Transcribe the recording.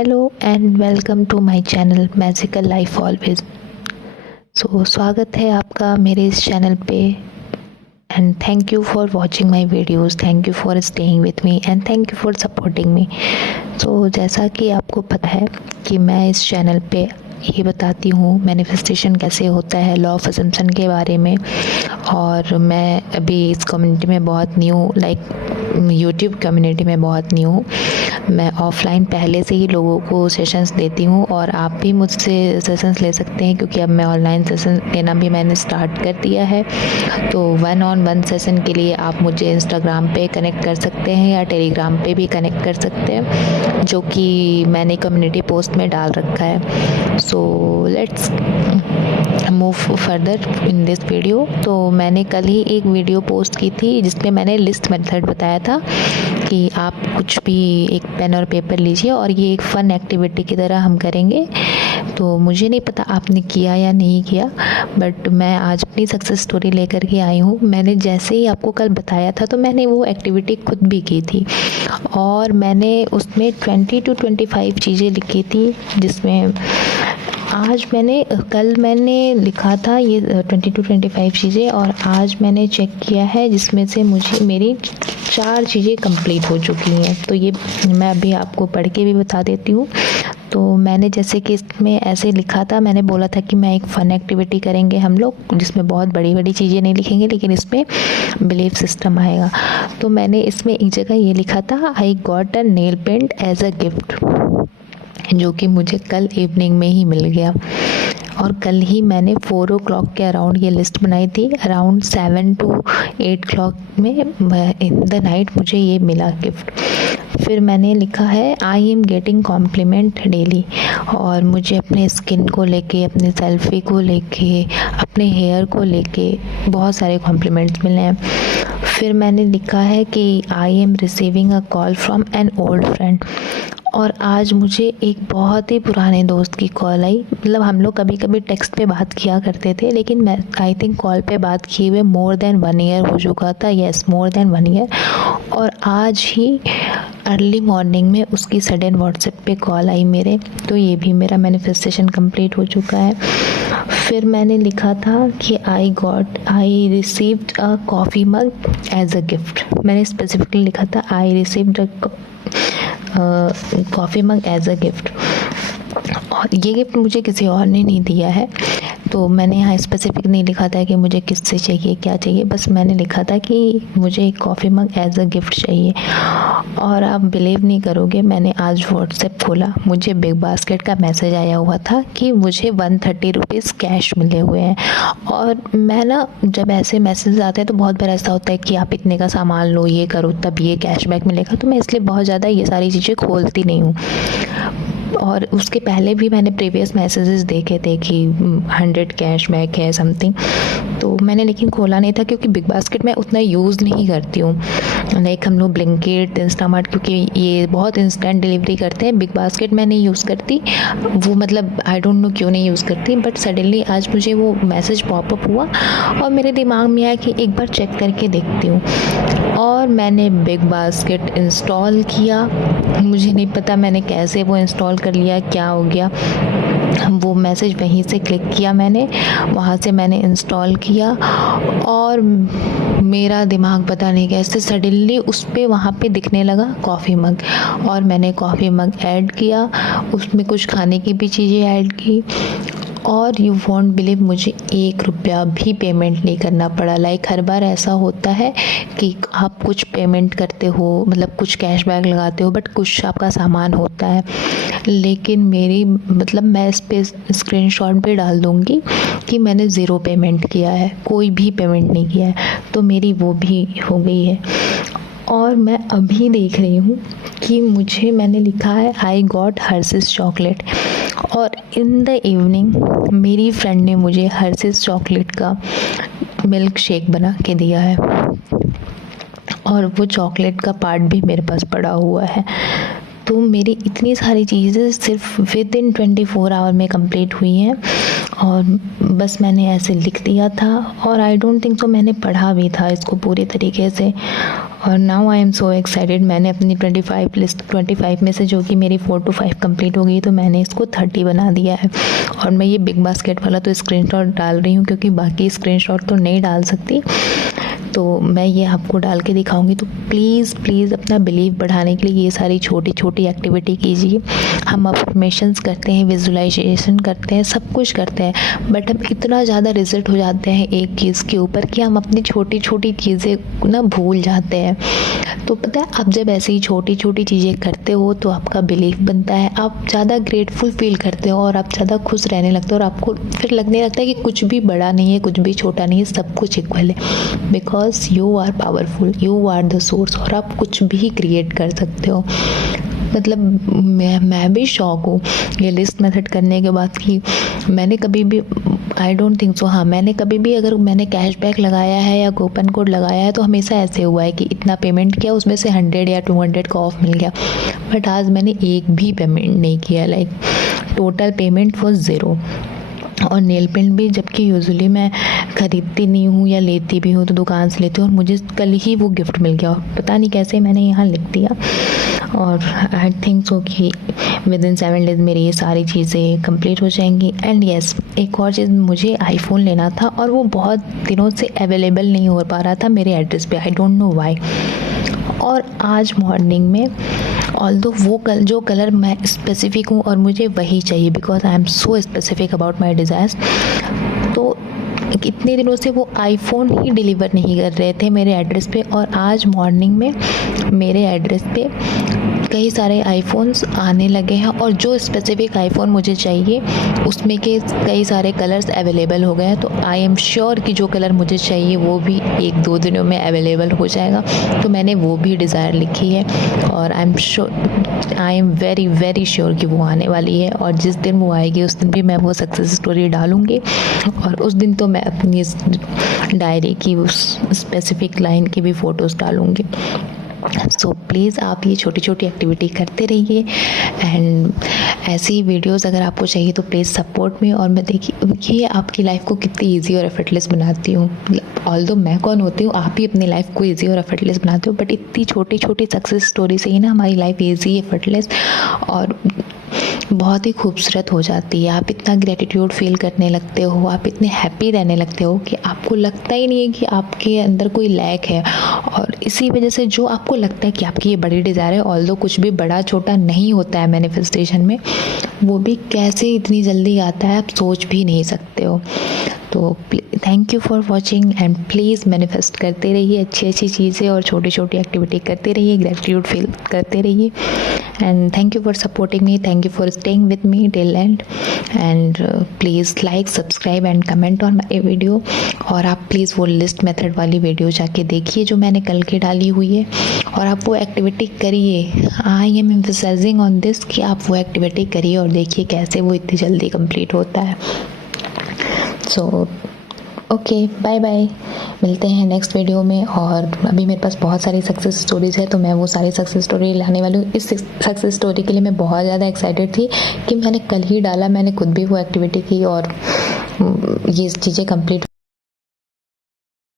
Hello and welcome to my channel magical life always. स्वागत है आपका मेरे इस चैनल पे and thank you for watching my videos, thank you for staying with me and thank you for supporting me. जैसा कि आपको पता है कि मैं इस चैनल पे ये बताती हूँ मैनिफेस्टेशन कैसे होता है, लॉ ऑफ असम्पशन के बारे में। और मैं अभी इस कम्युनिटी में बहुत न्यू, यूट्यूब कम्युनिटी में बहुत न्यू हूँ। मैं ऑफलाइन पहले से ही लोगों को सेशंस देती हूँ और आप भी मुझसे सेशंस ले सकते हैं, क्योंकि अब मैं ऑनलाइन सेशन लेना भी मैंने स्टार्ट कर दिया है। तो 1-on-1 सेशन के लिए आप मुझे इंस्टाग्राम पे कनेक्ट कर सकते हैं या टेलीग्राम पे भी कनेक्ट कर सकते हैं, जो कि मैंने कम्युनिटी पोस्ट में डाल रखा है। Let's move further in this video. तो मैंने कल ही एक वीडियो पोस्ट की थी जिसमें मैंने लिस्ट मेथड बताया था कि आप कुछ भी एक पेन और पेपर लीजिए और ये एक फ़न एक्टिविटी की तरह हम करेंगे। तो मुझे नहीं पता आपने किया या नहीं किया, बट मैं आज अपनी सक्सेस स्टोरी लेकर के आई हूँ। मैंने जैसे ही आपको कल बताया था तो मैंने वो एक्टिविटी खुद भी की थी और मैंने उसमें 20 to 25 चीज़ें लिखी थी, जिसमें कल मैंने लिखा था ये 20 to 25 चीज़ें और आज मैंने चेक किया है जिसमें से मेरी 4 चीज़ें कंप्लीट हो चुकी हैं। तो ये मैं अभी आपको पढ़ के भी बता देती हूँ। तो मैंने जैसे कि इसमें ऐसे लिखा था, मैंने बोला था कि मैं एक फ़न एक्टिविटी करेंगे हम लोग, जिसमें बहुत बड़ी बड़ी चीज़ें नहीं लिखेंगे, लेकिन इसमें बिलीफ सिस्टम आएगा। तो मैंने इसमें एक जगह ये लिखा था, I got a nail paint as a gift, जो कि मुझे कल इवनिंग में ही मिल गया। और कल ही मैंने 4 o'clock के अराउंड ये लिस्ट बनाई थी। अराउंड 7 to 8 o'clock में इन द नाइट मुझे ये मिला गिफ्ट। फिर मैंने लिखा है, I am getting compliment daily, और मुझे अपने स्किन को लेके, अपने सेल्फी को लेके, अपने हेयर को लेके बहुत सारे कॉम्प्लीमेंट्स मिले हैं। फिर मैंने लिखा है कि I am receiving a call from an old friend, और आज मुझे एक बहुत ही पुराने दोस्त की कॉल आई। मतलब हम लोग कभी कभी टेक्स्ट पे बात किया करते थे, लेकिन मैं आई थिंक कॉल पे बात किए हुए मोर देन 1 year हो चुका था। Yes, more than 1 year। और आज ही अर्ली मॉर्निंग में उसकी सडन व्हाट्सएप पे कॉल आई मेरे। तो ये भी मेरा मैनिफेस्टेशन कंप्लीट हो चुका है। फिर मैंने लिखा था कि I received a coffee mug as a gift. मैंने स्पेसिफिकली लिखा था, I received a coffee mug as a gift, और ये गिफ्ट मुझे किसी और ने नहीं दिया है। तो मैंने यहाँ स्पेसिफिक नहीं लिखा था कि मुझे किससे चाहिए, क्या चाहिए, बस मैंने लिखा था कि मुझे एक coffee mug as a gift चाहिए। और आप बिलीव नहीं करोगे, मैंने आज व्हाट्सएप खोला, मुझे बिग बास्केट का मैसेज आया हुआ था कि मुझे 130 रुपीज़ कैश मिले हुए हैं। और मैं ना, जब ऐसे मैसेज आते हैं तो बहुत बार ऐसा होता है कि आप इतने का सामान लो, ये करो, तब ये कैशबैक मिलेगा। तो मैं इसलिए बहुत ज़्यादा ये सारी चीज़ें खोलती नहीं हूँ। और उसके पहले भी मैंने प्रीवियस मैसेजेस देखे थे कि 100 कैशबैक है समथिंग, तो मैंने लेकिन खोला नहीं था, क्योंकि बिग बास्केट में उतना यूज़ नहीं करती हूँ। लाइक हम लोग ब्लिंकिट, इंस्टामार्ट, क्योंकि ये बहुत इंस्टेंट डिलीवरी करते हैं। बिग बास्केट मैं नहीं यूज़ करती वो, मतलब आई डोंट नो क्यों नहीं यूज़ करती। बट सडनली आज मुझे वो मैसेज पॉपअप हुआ और मेरे दिमाग में आया कि एक बार चेक करके देखती हूँ, और मैंने बिग बास्केट इंस्टॉल किया। मुझे नहीं पता मैंने कैसे वो इंस्टॉल कर लिया, क्या हो गया। वो मैसेज वहीं से क्लिक किया मैंने, वहाँ से मैंने इंस्टॉल किया, और मेरा दिमाग पता नहीं कैसे सडनली उस पे वहाँ पे दिखने लगा कॉफ़ी मग, और मैंने कॉफ़ी मग ऐड किया, उसमें कुछ खाने की भी चीज़ें ऐड की, और यू वॉन्ट बिलीव, मुझे 1 रुपया भी पेमेंट नहीं करना पड़ा। लाइक हर बार ऐसा होता है कि आप कुछ पेमेंट करते हो, मतलब कुछ कैशबैक लगाते हो, बट कुछ आपका सामान होता है। लेकिन मैं इस पे स्क्रीनशॉट भी डाल दूँगी कि मैंने 0 पेमेंट किया है, कोई भी पेमेंट नहीं किया है। तो मेरी वो भी हो गई है। और मैं अभी देख रही हूँ कि मैंने लिखा है, आई गॉट हर्शीज़ चॉकलेट, और इन द इवनिंग मेरी फ्रेंड ने मुझे हर्शीज़ चॉकलेट का मिल्क शेक बना के दिया है, और वो चॉकलेट का पार्ट भी मेरे पास पड़ा हुआ है। तो मेरी इतनी सारी चीज़ें सिर्फ विद इन 24 आवर में कंप्लीट हुई हैं और बस मैंने ऐसे लिख दिया था और आई डोंट थिंक सो मैंने पढ़ा भी था इसको पूरी तरीके से। और now I am so excited. मैंने अपनी 25 में से जो कि मेरी 4 to 5 कंप्लीट हो गई तो मैंने इसको 30 बना दिया है। और मैं ये बिग बास्केट वाला तो स्क्रीनशॉट डाल रही हूँ क्योंकि बाकी स्क्रीनशॉट तो नहीं डाल सकती, तो मैं ये आपको डाल के दिखाऊंगी। तो प्लीज़ अपना बिलीव बढ़ाने के लिए ये सारी छोटी छोटी एक्टिविटी कीजिए। हम अफर्मेशंस करते हैं, विजुअलाइजेशन करते हैं, सब कुछ करते हैं, बट हम इतना ज़्यादा रिजल्ट हो जाते हैं एक चीज़ के ऊपर कि हम अपनी छोटी छोटी चीज़ें ना भूल जाते हैं। तो पता है, आप जब ऐसी छोटी छोटी चीज़ें करते हो तो आपका बिलीफ बनता है, आप ज़्यादा ग्रेटफुल फील करते हो और आप ज़्यादा खुश रहने लगते हो और आपको फिर लगने लगता है कि कुछ भी बड़ा नहीं है, कुछ भी छोटा नहीं है, सब कुछ इक्वल है। Because you are powerful, you are the source और आप कुछ भी क्रिएट कर सकते हो। मतलब मैं भी शौक हूँ ये लिस्ट मेथड करने के बाद कि मैंने कभी भी आई डोंट थिंक सो, हाँ मैंने कभी भी अगर मैंने कैशबैक लगाया है या कूपन कोड लगाया है तो हमेशा ऐसे हुआ है कि इतना पेमेंट किया, उसमें से 100 या 200 का ऑफ मिल गया। बट आज मैंने एक भी पेमेंट नहीं किया, लाइक टोटल पेमेंट वॉज 0। और नेल पेंट भी, जबकि यूजुअली मैं ख़रीदती नहीं हूँ या लेती भी हूँ तो दुकान से लेती हूँ, और मुझे कल ही वो गिफ्ट मिल गया और पता नहीं कैसे मैंने यहाँ लिख दिया। और आई थिंक सो कि विद इन 7 डेज़ मेरी ये सारी चीज़ें कंप्लीट हो जाएंगी। एंड येस, एक और चीज़, मुझे आईफोन लेना था और वो बहुत दिनों से अवेलेबल नहीं हो पा रहा था मेरे एड्रेस पे, आई डोंट नो वाई। और आज मॉर्निंग में ऑल्दो वो जो कलर मैं स्पेसिफिक हूँ और मुझे वही चाहिए, because I am so specific about my desires, तो इतने दिनों से वो आईफोन ही डिलीवर नहीं कर रहे थे मेरे एड्रेस पे। और आज मॉर्निंग में मेरे एड्रेस पे कई सारे आईफोन्स आने लगे हैं और जो स्पेसिफिक आईफोन मुझे चाहिए उसमें के कई सारे कलर्स अवेलेबल हो गए हैं। तो आई एम श्योर कि जो कलर मुझे चाहिए वो भी 1-2 दिनों में अवेलेबल हो जाएगा। तो मैंने वो भी डिज़ायर लिखी है और आई एम वेरी श्योर कि वो आने वाली है। और जिस दिन वो आएगी उस दिन भी मैं वो सक्सेस स्टोरी डालूँगी और उस दिन तो मैं अपनी इस डायरी की उस स्पेसिफिक लाइन की भी फ़ोटोज़ डालूँगी। सो प्लीज़ आप ये छोटी छोटी एक्टिविटी करते रहिए एंड ऐसी वीडियोस अगर आपको चाहिए तो प्लीज़ सपोर्ट मी। और मैं देखिए आपकी लाइफ को कितनी इजी और एफर्टलेस बनाती हूँ। ऑल्दो मैं कौन होती हूँ, आप ही अपनी लाइफ को इजी और एफर्टलेस बनाते हो, बट इतनी छोटी छोटी सक्सेस स्टोरी से ही ना हमारी लाइफ इजी, एफर्टलेस और बहुत ही खूबसूरत हो जाती है। आप इतना ग्रेटिट्यूड फील करने लगते हो, आप इतने हैप्पी रहने लगते हो कि आपको लगता ही नहीं है कि आपके अंदर कोई लैक है। और इसी वजह से जो आपको लगता है कि आपकी ये बड़ी डिज़ायर है, ऑल्दो कुछ भी बड़ा छोटा नहीं होता है मैनिफेस्टेशन में, वो भी कैसे इतनी जल्दी आता है आप सोच भी नहीं सकते हो। तो thank you for watching and please manifest करते रहिए अच्छी अच्छी चीज़ें और छोटी छोटी एक्टिविटी करते रहिए, ग्रेटिट्यूड फील करते रहिए। And thank you for supporting me, thank you for staying with me till and. And please like, subscribe and comment on my video. और आप प्लीज़ वो लिस्ट मेथड वाली वीडियो जाके देखिए जो मैंने कल की डाली हुई है और आप वो एक्टिविटी करिए। I am emphasising on this कि आप वो एक्टिविटी करिए और देखिए कैसे वो इतनी जल्दी कंप्लीट होता है। सो ओके, बाय बाय, मिलते हैं नेक्स्ट वीडियो में। और अभी मेरे पास बहुत सारी सक्सेस स्टोरीज़ है तो मैं वो सारी सक्सेस स्टोरी लाने वाली हूँ। इस सक्सेस स्टोरी के लिए मैं बहुत ज़्यादा एक्साइटेड थी कि मैंने कल ही डाला, मैंने खुद भी वो एक्टिविटी की और ये चीज़ें कंप्लीट